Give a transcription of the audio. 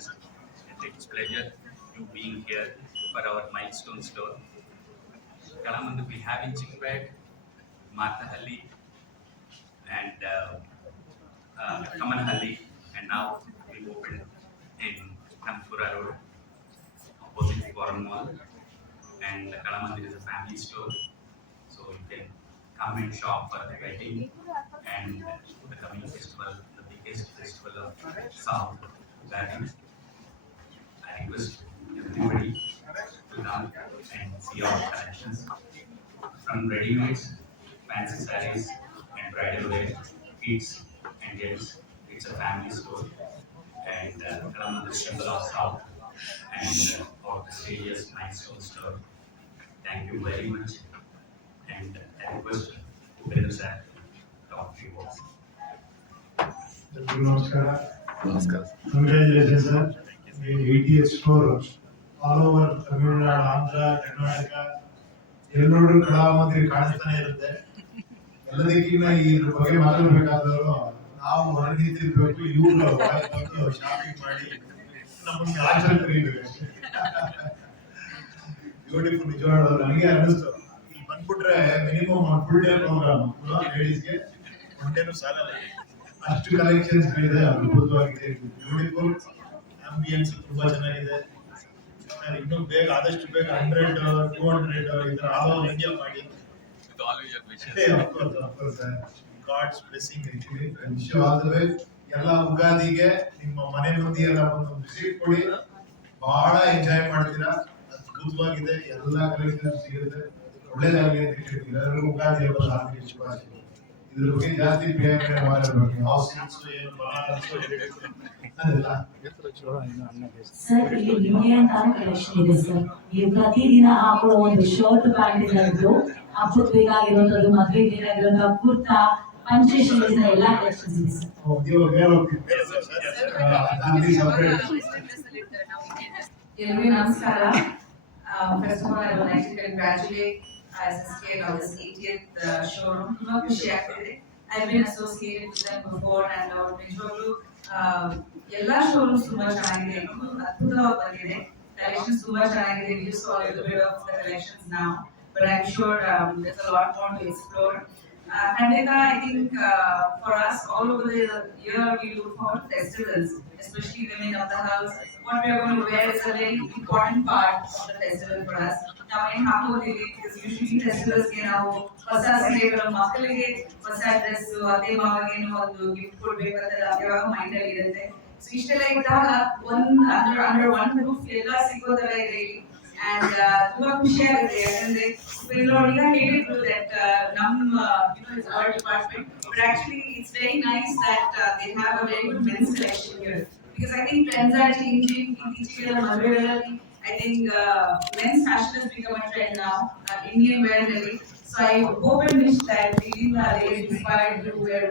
request. It's pleasure you being here for our milestone store. Kalamandu we have in Chingpet, Marthahalli, and Kamanhalli, and now we opened in Kanpura Road, opposite Foreign Mall. And Kalamandir is a family store, so you can come and shop for the wedding and the coming festival, the biggest festival of South Valley. I request everybody to come and see our collections from ready-mades, fancy sarees, and bridal wear, kids and gents. It's a family store, and Kalamandir symbol of South, and our prestigious milestone store. Thank you very much, and I request Upendra sir to talk to you also. Namaskar. Congratulations, sir. 80th store all over Tamil Nadu, Andhra, Karnataka. ಎಲ್ಲರೂ ಕಲಾವಂತರಿಗೆ ಕಾಣಿಸ್ತಾನೆ ಇರುತ್ತೆ. ಎಲ್ಲದಕ್ಕಿಂತ ಇದ್ರ ಬಗ್ಗೆ ಮಾತಾಡಬೇಕಾದವರು ನಾವು ಹೊರಗೆ ನಿಂತಿರ್ಬೇಕು, ಇವರು ಬಂದು ಶಾಪಿಂಗ್ ಮಾಡಿ ನಮಗೆ ಆಚರಣೆ ಕರೀಬೇಕು. ಬ್ಯೂಟಿಫುಲ್, ನಿಜವಾಗ್ಲೂ ನನಗೆ ಅನ್ನಿಸ್ತು ಇಲ್ಲಿ ಬಂದ್ಬಿಟ್ರೆ ಮಿನಿಮಮ್ ಒಂದು ಫುಲ್ ಡೇ ಪ್ರೋಗ್ರಾಮ್ ಲೇಡೀಸ್ಗೆ ಒನ್ ಡೇನು ಸಾಲಲ್ಲ. ಅಷ್ಟು ಕಲೆಕ್ಷನ್ಸ್ ಇದೆ, ಅದ್ಭುತವಾಗಿದೆ. ಬ್ಯೂಟಿಫುಲ್ ಆಂಬಿಯನ್ಸ್ ತುಂಬಾ ಚೆನ್ನಾಗಿದೆ. ಇನ್ನೂ ಬೇಗ ಆದಷ್ಟು ಬೇಗ 100, 200 ಈ ತರ ಆಲ್ ಓವರ್ ಇಂಡಿಯಾ ಮಾಡಿ. God's blessing. ವಿಶ್ವಾಸವೇ ಎಲ್ಲ ಉಗಾದಿಗೆ ನಿಮ್ಮ ಮನೆ ಮಂದಿ ಎಲ್ಲ ಒಂದು ವಿಸಿಟ್ ಕೊಡಿ, ಬಹಳ ಎಂಜಾಯ್ ಮಾಡ್ತೀರಾ. ಅದ್ಭುತವಾಗಿದೆ, ಎಲ್ಲ ಕಲೆಕ್ಷನ್ ಸಿಗುತ್ತೆ. ಒಳ್ಳೇದಾಗಲಿ ಅಂತ ಹೇಳ್ತೀವಿ. ಎಲ್ಲರಿಗೂ ಉಗಾದಿ ಹಬ್ಬದ ಹಾರ್ದಿಕ ಶುಭಾಶಯಗಳು. ಇದ್ರ ಬಗ್ಗೆ ಜಾಸ್ತಿ ಪ್ರಿಯಾಂಕರಣೆ ಮಾಡಬೇಕು. ಸರ್, ಇಲ್ಲಿ ನಿಮಗೆ ಅಂತ ಕಲೆಕ್ಷನ್ ಇದೆ ಸರ್. ನೀವು ಪ್ರತಿದಿನ ಹಾಕೊಳ್ಳೋ ಒಂದು ಶರ್ಟ್ ಪ್ಯಾಂಟ್ ಇರೋದು, ಹಬ್ಬಕ್ಕೆ ಬೇಕಾಗಿರುವಂತದ್ದು, ಮದುವೆಗೆ ಬೇಕಾಗಿರುವಂತಹ ಕುರ್ತಾ, ಪಂಚೆ ಶರ್ಟ್ ಎಲ್ಲ ಕಲೆಕ್ಷನ್ಸ್ ಇದೆ ಸರ್. ಎಲ್ಲರಿಗೂ ನಮಸ್ಕಾರ. First of all, I would like to congratulate SSK on this 80th showroom. ತುಂಬಾ ಖುಷಿ ಆಗ್ತಿದೆ. I've been associated with them before, and ಅವ್ರ ನಿಜವಾಗ್ಲೂ ಎಲ್ಲಾ ಶೋರೂಮ್ಸ್ ತುಂಬಾ ಚೆನ್ನಾಗಿದೆ, ಅದ್ಭುತವಾಗಿ ಬಂದಿದೆ. ಕಲೆಕ್ಷನ್ಸ್ ತುಂಬಾ ಚೆನ್ನಾಗಿದೆ. We just saw a little bit of the collections now, but I'm sure there's a lot more to explore. Khandita, I think for us all over the year we look forward to festivals, especially women of the house. What we are going to wear is a very important part of the festival for us. Now in Hakodili, because usually festivals ke ನಾವು ಹೊಸ ಸೀರೆಗಳು, ಮಕ್ಕಳಿಗೆ ಹೊಸ ಡ್ರೆಸ್, ಅದೇ ಮಾವಗೇನು ಒಂದು ಗಿಫ್ಟ್ ಕೊಡ್ಬೇಕಂತ ಯಾವಾಗ ಮೈಂಡ್ ಅಲ್ಲಿ ಇರುತ್ತೆ. ಸೊ ಇಷ್ಟೆಲ್ಲ ಇದ್ದಾಗ ಅಂಡರ್ ಒನ್ ರೂಫ್ ಎಲ್ಲ ಸಿಗೋದೆಲ್ಲ ಇದೆ. And ತುಂಬಾ ಖುಷಿ ಆಗುತ್ತೆ, ಯಾಕಂದ್ರೆ ಈಗ ಹೇಳಿದ್ರು that ನಮ್ಮ it's our department, but actually it's very nice that they have a very good men's collection here, because I think trends are changing. I think men's fashion has become a trend now, Indian wear really. So I hope and wish that they are inspired to wear